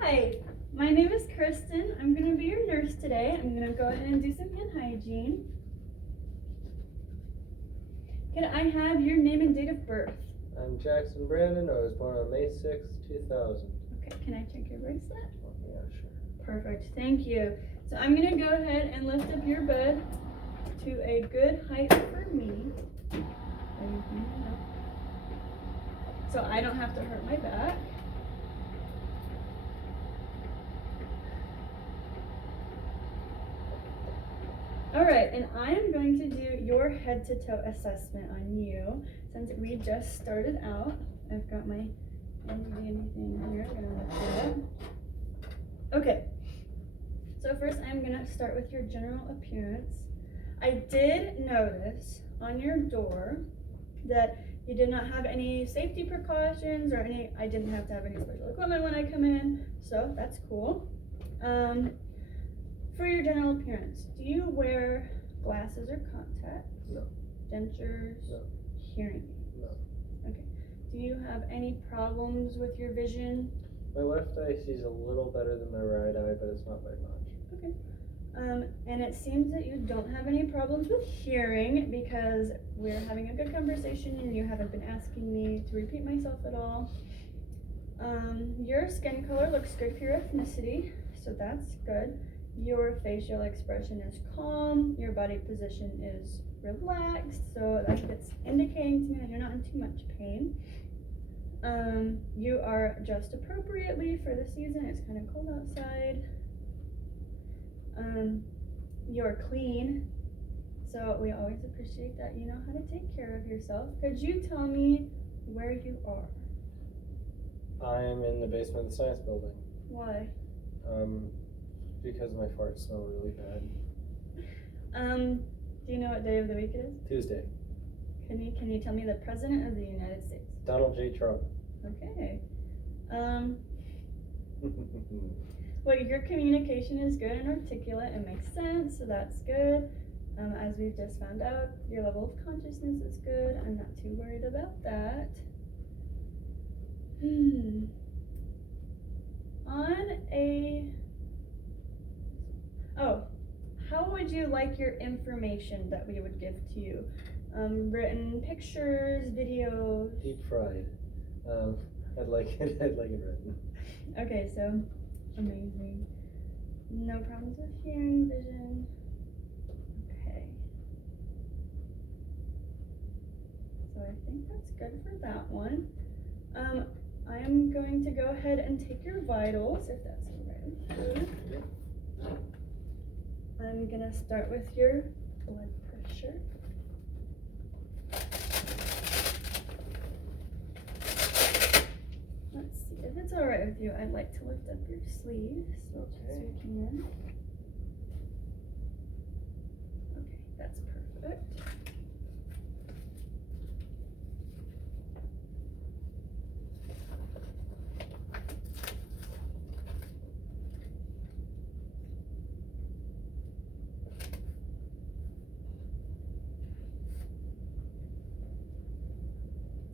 Hi, my name is Kristen. I'm going to be your nurse today. I'm going to go ahead and do some hand hygiene. Could I have your name and date of birth? I'm Jackson Brandon. I was born on May 6th, 2000. Okay, can I check your bracelet? Yeah, sure. Perfect, thank you. So I'm going to go ahead and lift up your bed to a good height for me. So I don't have to hurt my back. All right, and I am going to do your head to toe assessment on you. Since we just started out, I've got my handy thing here. I'm gonna lift it up. Okay, so first I'm gonna start with your general appearance. I did notice on your door that you did not have any safety precautions or I didn't have to have any special equipment when I come in, so that's cool. For your general appearance, do you wear glasses or contacts? No. Dentures? No. Hearing aids? No. Okay. Do you have any problems with your vision? My left eye sees a little better than my right eye, but it's not by much. Okay. And it seems that you don't have any problems with hearing because we're having a good conversation and you haven't been asking me to repeat myself at all. Your skin color looks good for your ethnicity, so that's good. Your facial expression is calm, your body position is relaxed, so that's indicating to me that you're not in too much pain. You are dressed appropriately for the season, it's kind of cold outside. You're clean, so we always appreciate that you know how to take care of yourself. Could you tell me where you are? I'm in the basement of the science building. Why? Because my farts smell really bad. Do you know what day of the week it is? Tuesday. Can you tell me the President of the United States? Donald J. Trump. Okay. Well, your communication is good and articulate. It makes sense, so that's good. As we've just found out, your level of consciousness is good. I'm not too worried about that. How would you like your information that we would give to you? Written pictures, videos? Deep fried. I'd like it written. Okay, so amazing. No problems with hearing, vision. Okay. So I think that's good for that one. I'm going to go ahead and take your vitals, if that's all right with you. I'm gonna start with your blood pressure. Let's see, if it's all right with you, I'd like to lift up your sleeves as much as we can. Okay, that's perfect.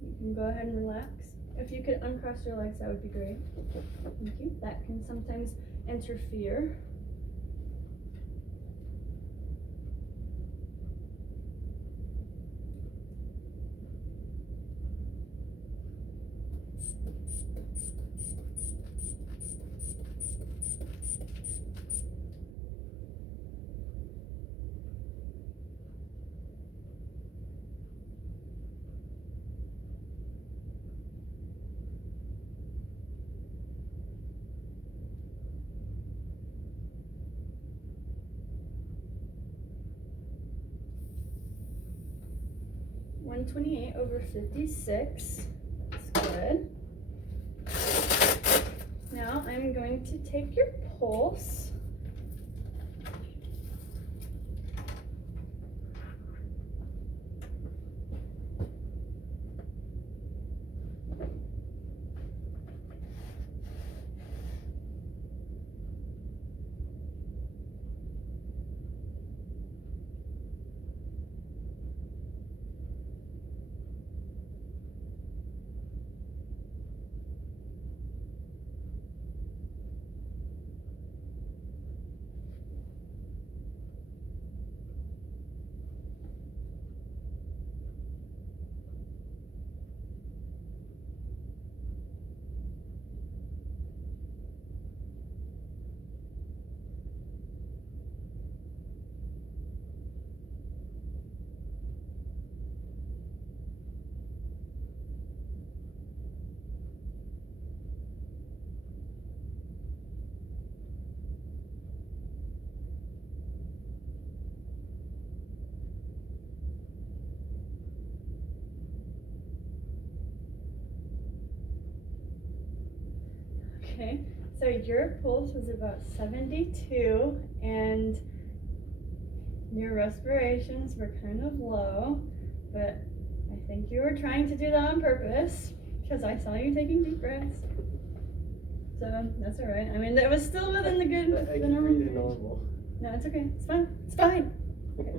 You can go ahead and relax. If you could uncross your legs, that would be great. Thank you. That can sometimes interfere. .128 over 56. That's good. Now I'm going to take your pulse. Okay, so your pulse was about 72 and your respirations were kind of low, but I think you were trying to do that on purpose because I saw you taking deep breaths. So that's all right. I mean, it was still within the good. I the can normal. breathe normal. No, it's okay. It's fine. It's fine. Okay.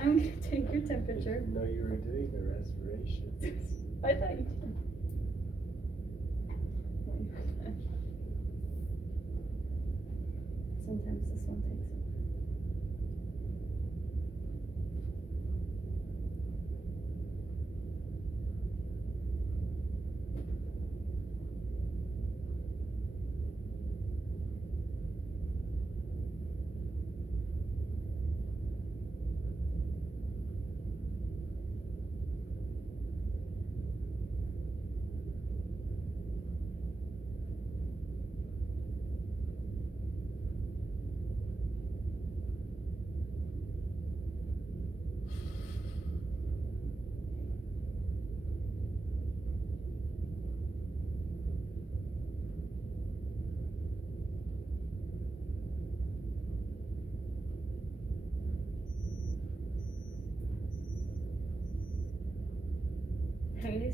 I'm gonna take your temperature. No, you were doing the respiration. I thought you did. Sometimes this one takes it.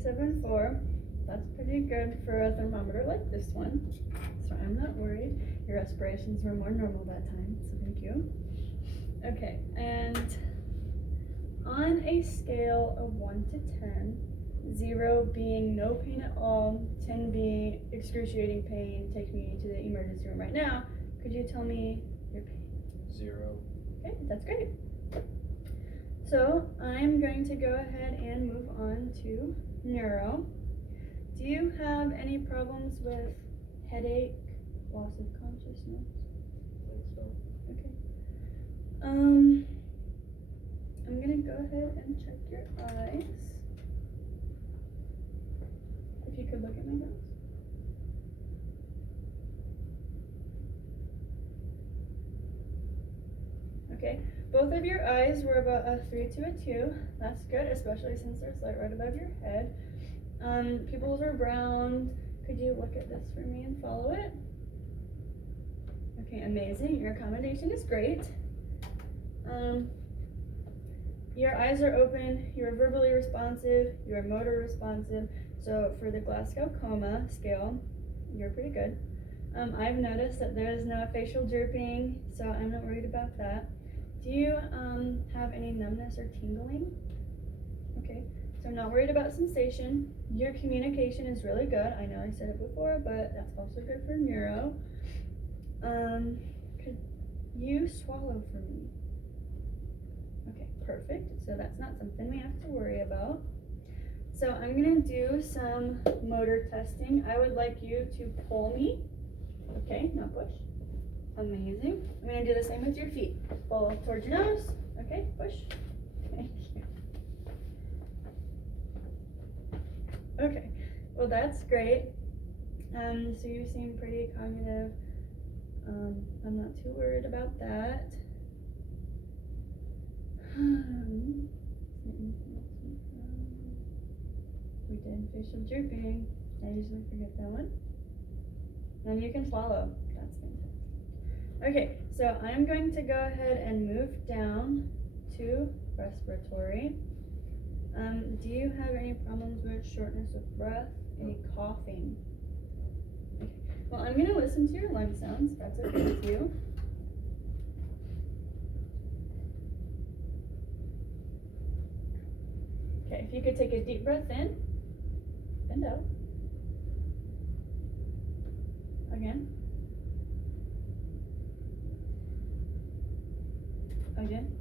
.4. That's pretty good for a thermometer like this one. So I'm not worried. Your respirations were more normal that time, so thank you. Okay, and on a scale of 1 to 10, 0 being no pain at all, 10 being excruciating pain, take me to the emergency room right now, could you tell me your pain? 0. Okay, that's great. So I'm going to go ahead and move on to neuro. Do you have any problems with headache, loss of consciousness? I think so. Okay. I'm gonna go ahead and check your eyes. If you could look at my nose. Okay, both of your eyes were about a 3 to a 2. That's good, especially since there's light right above your head. Pupils are brown. Could you look at this for me and follow it? Okay, amazing. Your accommodation is great. Your eyes are open. You're verbally responsive. You're motor responsive. So for the Glasgow Coma scale, you're pretty good. I've noticed that there is no facial drooping, so I'm not worried about that. Do you have any numbness or tingling? Okay, so I'm not worried about sensation. Your communication is really good. I know I said it before, but that's also good for neuro. Could you swallow for me? Okay, perfect. So that's not something we have to worry about. So I'm gonna do some motor testing. I would like you to pull me. Okay, now push. Amazing. I'm gonna do the same with your feet. Pull towards your nose. Okay, push. Thank you. Okay, well that's great. So you seem pretty cognitive. I'm not too worried about that. We did facial drooping. I usually forget that one. And you can swallow. That's fantastic. Okay, so I'm going to go ahead and move down to respiratory. Do you have any problems with shortness of breath? Any coughing? Okay. Well, I'm going to listen to your lung sounds. That's okay with you. Okay, if you could take a deep breath in and out. Again. Again.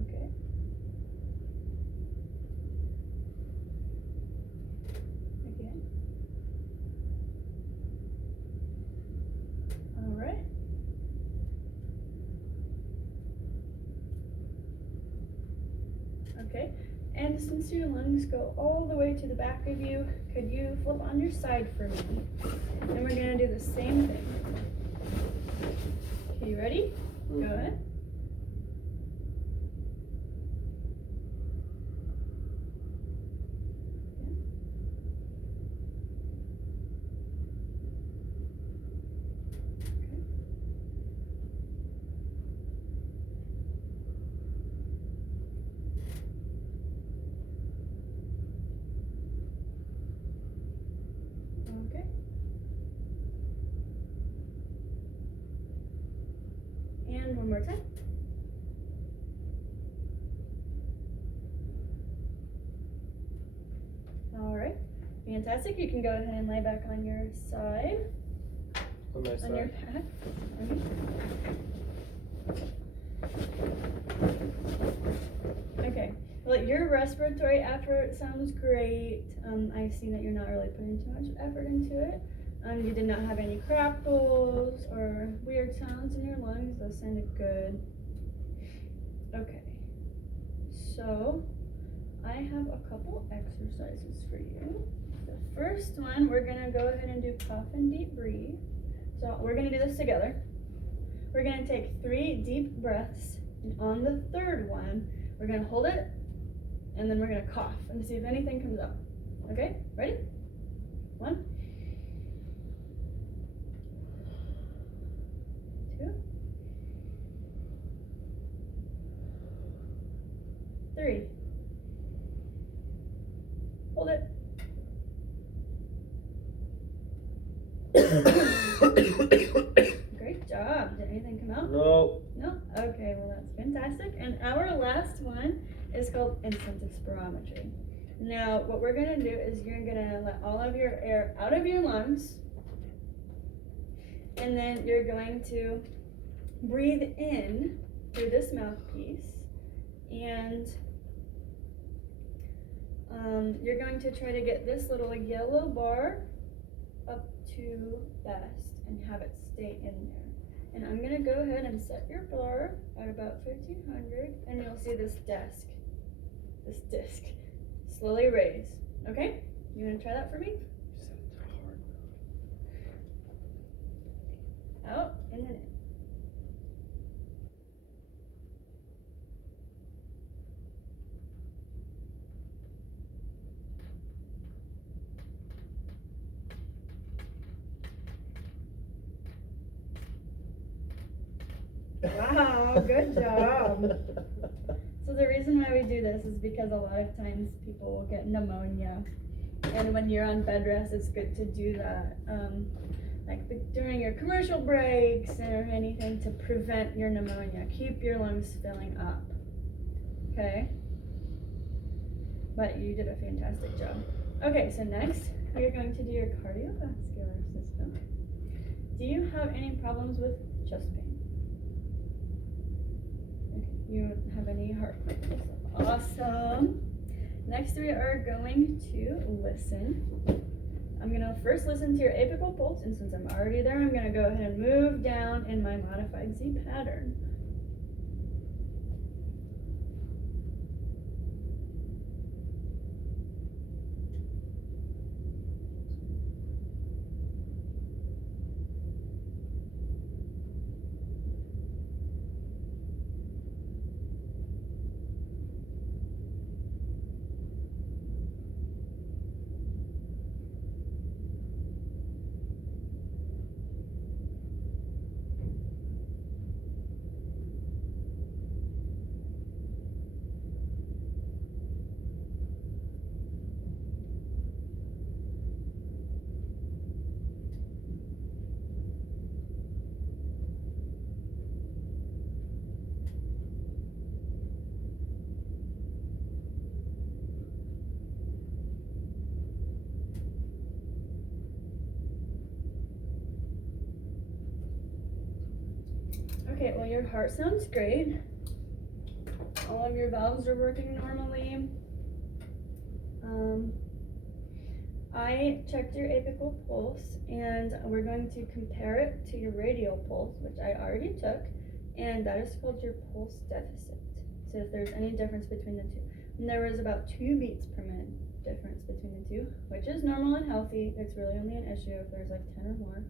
Okay. Again. All right. Okay. And since your lungs go all the way to the back of you, could you flip on your side for me? And we're gonna do the same thing. Okay, you ready? Go ahead. Fantastic. You can go ahead and lay back on your side. On my On your side. back. Okay. Well, your respiratory effort sounds great. I see that you're not really putting too much effort into it. You did not have any crackles or weird sounds in your lungs. Those sounded good. Okay. So, I have a couple exercises for you. The first one, we're gonna go ahead and do cough and deep breathe. So we're gonna do this together. We're gonna take 3 deep breaths, and on the third one, we're gonna hold it, and then we're gonna cough and see if anything comes up. Okay, ready? 1, 2, 3. Hold it. Great job. Did anything come out? No. No? Okay, well that's fantastic. And our last one is called incentive spirometry. Now, what we're gonna do is you're gonna let all of your air out of your lungs, and then you're going to breathe in through this mouthpiece, and you're going to try to get this little yellow bar up to best and have it stay in there. And I'm gonna go ahead and set your bar at about 1500, and you'll see this disc slowly raise. Okay? You wanna try that for me? Out and then in. Wow, good job. So the reason why we do this is because a lot of times people will get pneumonia, and when you're on bed rest, it's good to do that, like during your commercial breaks or anything, to prevent your pneumonia. Keep your lungs filling up. Okay? But you did a fantastic job. Okay, so next we are going to do your cardiovascular system. Do you have any problems with chest pain? You don't have any heart problems. Awesome. Next we are going to listen. I'm gonna first listen to your apical pulse, and since I'm already there, I'm gonna go ahead and move down in my modified Z pattern. Okay, well your heart sounds great. All of your valves are working normally. I checked your apical pulse, and we're going to compare it to your radial pulse, which I already took, and that is called your pulse deficit. So if there's any difference between the two. And there was about 2 beats per minute difference between the two, which is normal and healthy. It's really only an issue if there's like 10 or more.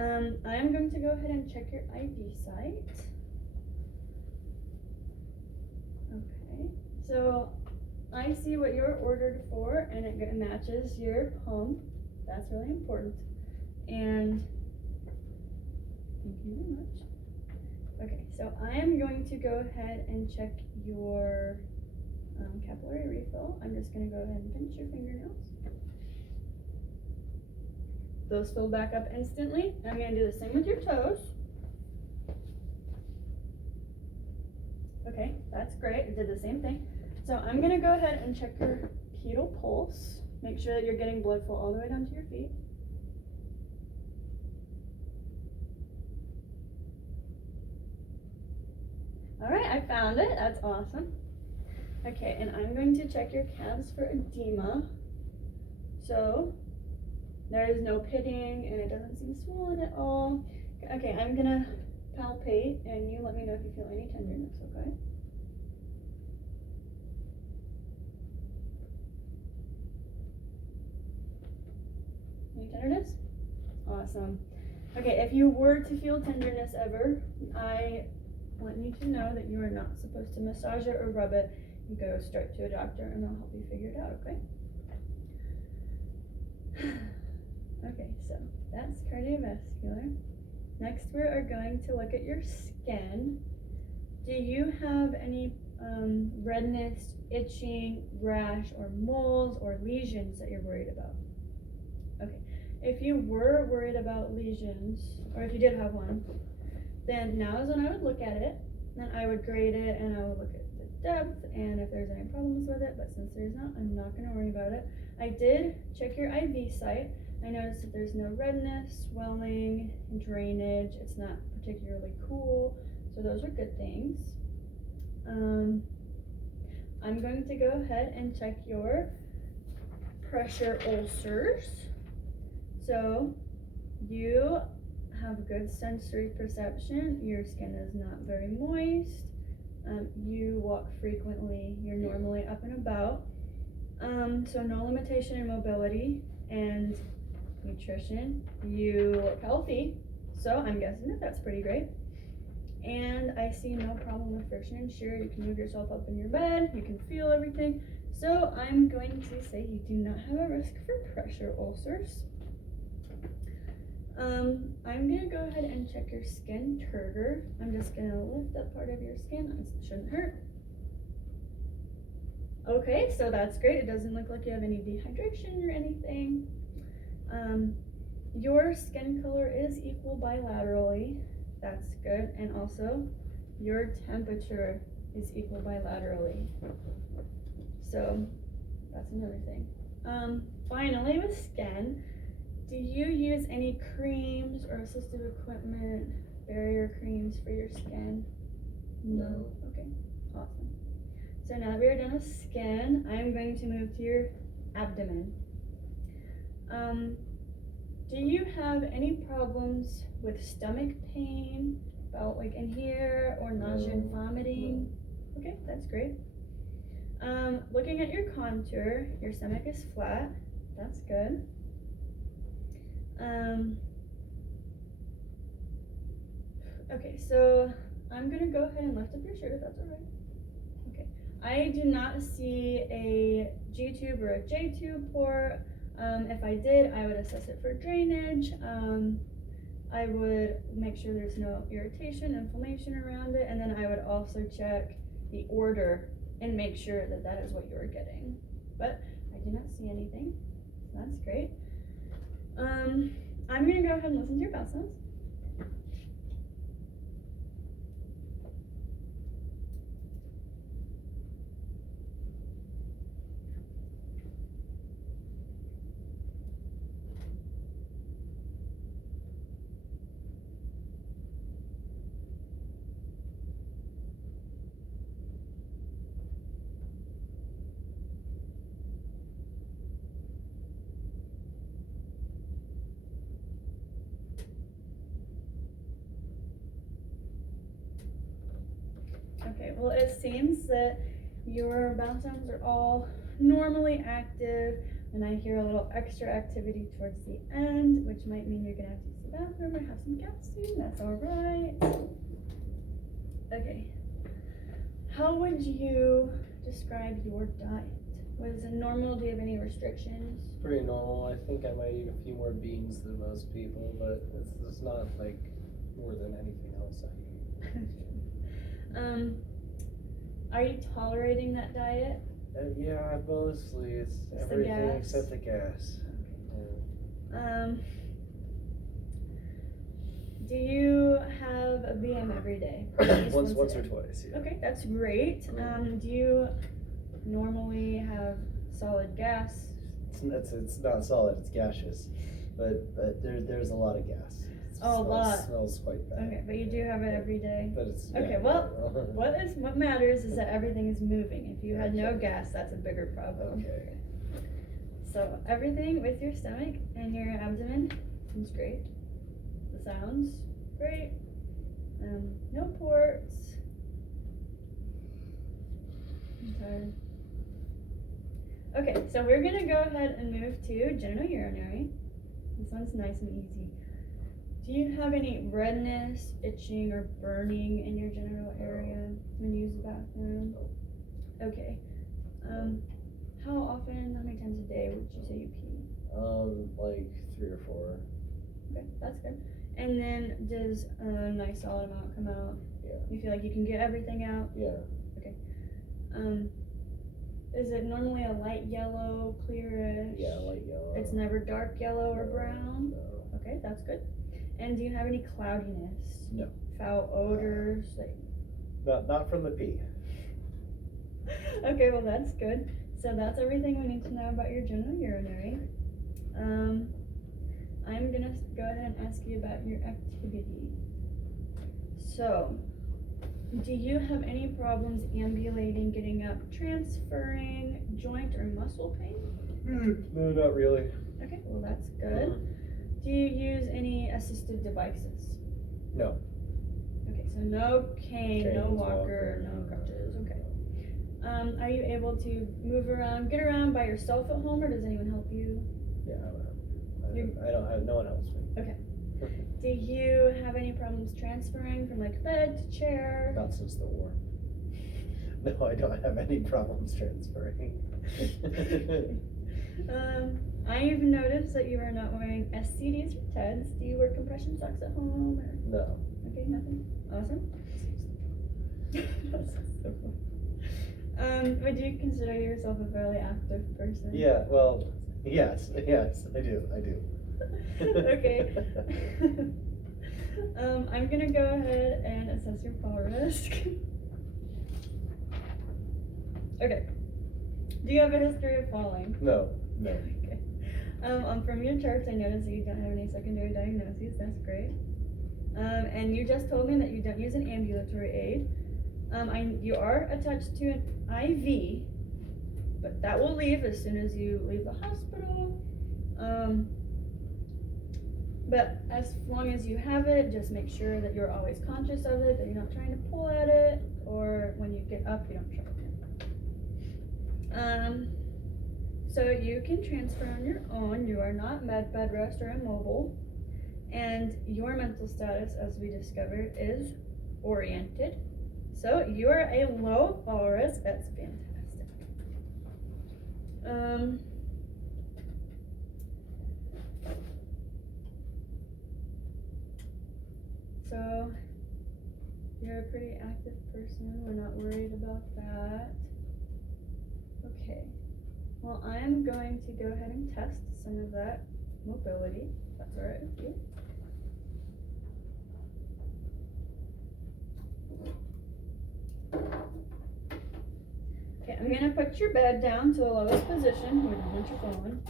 I am going to go ahead and check your IV site. Okay, so I see what you're ordered for, and it matches your pump. That's really important. And thank you very much. Okay, so I am going to go ahead and check your capillary refill. I'm just going to go ahead and pinch your fingernails. Those fill back up instantly. I'm going to do the same with your toes. Okay, that's great. I did the same thing. So I'm going to go ahead and check your pedal pulse. Make sure that you're getting blood flow all the way down to your feet. All right, I found it. That's awesome. Okay, and I'm going to check your calves for edema. So there is no pitting and it doesn't seem swollen at all. Okay, I'm gonna palpate and you let me know if you feel any tenderness, okay? Any tenderness? Awesome. Okay, if you were to feel tenderness ever, I want you to know that you are not supposed to massage it or rub it. You go straight to a doctor and they'll help you figure it out, okay? Okay, so that's cardiovascular. Next, we are going to look at your skin. Do you have any redness, itching, rash, or moles or lesions that you're worried about? Okay, if you were worried about lesions, or if you did have one, then now is when I would look at it, then I would grade it, and I would look at the depth, and if there's any problems with it, but since there's not, I'm not gonna worry about it. I did check your IV site. I noticed that there's no redness, swelling, drainage. It's not particularly cool, so those are good things. I'm going to go ahead and check your pressure ulcers. So you have good sensory perception. Your skin is not very moist. You walk frequently. You're normally up and about. So no limitation in mobility and nutrition. You look healthy, so I'm guessing that that's pretty great. And I see no problem with friction. Sure, you can move yourself up in your bed, you can feel everything. So I'm going to say you do not have a risk for pressure ulcers. I'm gonna go ahead and check your skin turgor. I'm just gonna lift up part of your skin. It shouldn't hurt. Okay, so that's great. It doesn't look like you have any dehydration or anything. Your skin color is equal bilaterally. That's good. And also, your temperature is equal bilaterally. So, that's another thing. Finally, with skin, do you use any creams or assistive equipment, barrier creams for your skin? No. Okay, awesome. So now that we are done with skin, I'm going to move to your abdomen. Do you have any problems with stomach pain, about like in here, or nausea and vomiting? No. Okay, that's great. Looking at your contour, your stomach is flat. That's good. Okay, so I'm gonna go ahead and lift up your shirt if that's alright. Okay, I do not see a G-tube or a J-tube port. If I did, I would assess it for drainage. I would make sure there's no irritation, inflammation around it, and then I would also check the order and make sure that that is what you're getting. But I do not see anything, so that's great. I'm gonna go ahead and listen to your bowel sounds. Okay, well it seems that your bowel sounds are all normally active, and I hear a little extra activity towards the end, which might mean you're gonna have to use the bathroom or have some calcium. That's alright. Okay, how would you describe your diet? Was it normal? Do you have any restrictions? Pretty normal. I think I might eat a few more beans than most people, but it's not like more than anything else I eat. Are you tolerating that diet? Yeah, mostly it's Just the everything gas? except the gas. Yeah. Do you have a BM every day? At least Once a or day? twice, yeah. Okay, that's great. Do you normally have solid gas? It's not solid. It's gaseous, but there's a lot of gas. Oh, a lot. Smells quite bad. Okay, but you do have it every day. But it's Okay, yeah, well, yeah. what matters is that everything is moving. If you had no Okay. gas, that's a bigger problem. Okay. So everything with your stomach and your abdomen seems great. The sounds, great. No ports. I'm tired. Okay, so we're gonna go ahead and move to genitourinary. This one's nice and easy. Do you have any redness, itching, or burning in your genital area when you use the bathroom? Okay. How often, how many times a day would you say you pee? Like 3 or 4. Okay, that's good. And then does a nice solid amount come out? Yeah. You feel like you can get everything out? Yeah. Is it normally a light yellow, clearish? Yeah, light yellow. It's never dark yellow or brown? No. Okay, that's good. And do you have any cloudiness? No. Foul odors? Not from the pee. Okay, well that's good. So that's everything we need to know about your genitourinary. I'm gonna go ahead and ask you about your activity. So, do you have any problems ambulating, getting up, transferring, joint or muscle pain? No, not really. Okay, well that's good. Do you use any assistive devices? No. Okay, so no cane, no Canes, walker, no crutches, okay. Are you able to move around, get around by yourself at home, or does anyone help you? Yeah, I don't have, no one helps me. Okay. Do you have any problems transferring from like bed to chair? Not since the war. No, I don't have any problems transferring. I've noticed that you are not wearing SCDs or TEDs. Do you wear compression socks at home? Or? No. Okay, nothing. Awesome. That's so fun. Would you consider yourself a fairly active person? Yeah, well, yes, I do. Okay. I'm gonna go ahead and assess your fall risk. Okay. Do you have a history of falling? No. Okay. From your charts, I noticed that you don't have any secondary diagnoses. That's great. And you just told me that you don't use an ambulatory aid. You are attached to an IV, but that will leave as soon as you leave the hospital. But as long as you have it, just make sure that you're always conscious of it, that you're not trying to pull at it, or when you get up, you don't try it. So you can transfer on your own. You are not bed rest or immobile. And your mental status, as we discovered, is oriented. So you are a low fall risk. That's fantastic. So you're a pretty active person. We're not worried about that. Okay. Well, I'm going to go ahead and test some of that mobility. If that's all right with you. Okay, I'm gonna put your bed down to the lowest position once you're falling.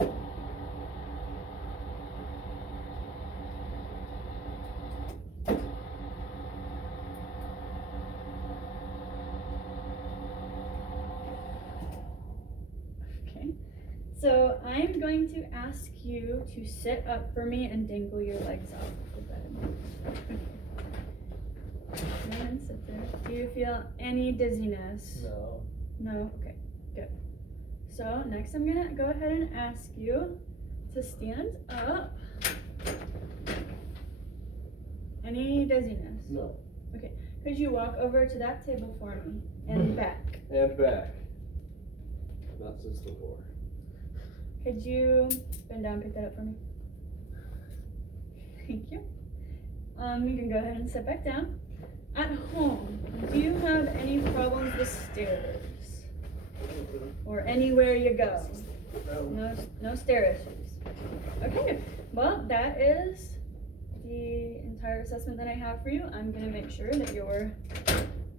Okay, so I'm going to ask you to sit up for me and dangle your legs off the bed. Okay. And sit there. Do you feel any dizziness? No. No? Okay, good. So next I'm gonna go ahead and ask you to stand up. Any dizziness? No. Okay, could you walk over to that table for me and back? And back. Not since the war. Could you bend down and pick that up for me? Thank you. You can go ahead and sit back down. At home, do you have any problems with stairs? Or anywhere you go? No stair issues. Okay, well that is the entire assessment that I have for you. I'm gonna make sure that your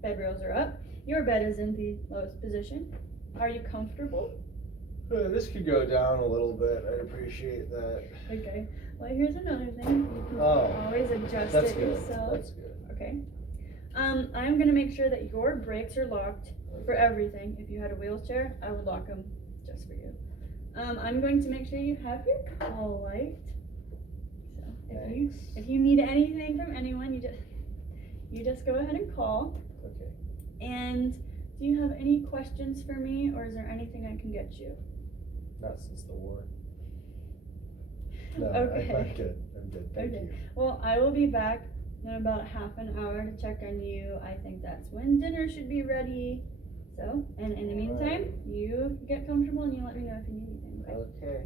bed rails are up. Your bed is in the lowest position. Are you comfortable? This could go down a little bit. I'd appreciate that. Okay. Well, here's another thing. You can Oh, always adjust That's it good. yourself. That's good. Okay. I'm gonna make sure that your brakes are locked for everything. If you had a wheelchair, I would lock them just for you. I'm going to make sure you have your call light. So if you need anything from anyone, you just go ahead and call. Okay. And do you have any questions for me, or is there anything I can get you? Not since the war. No, Okay. I'm good. I'm good. Thank Okay. you. Well, I will be back in about half an hour to check on you. I think that's when dinner should be ready. So, and in the meantime, you get comfortable and you let me know if you need anything. Okay? Okay.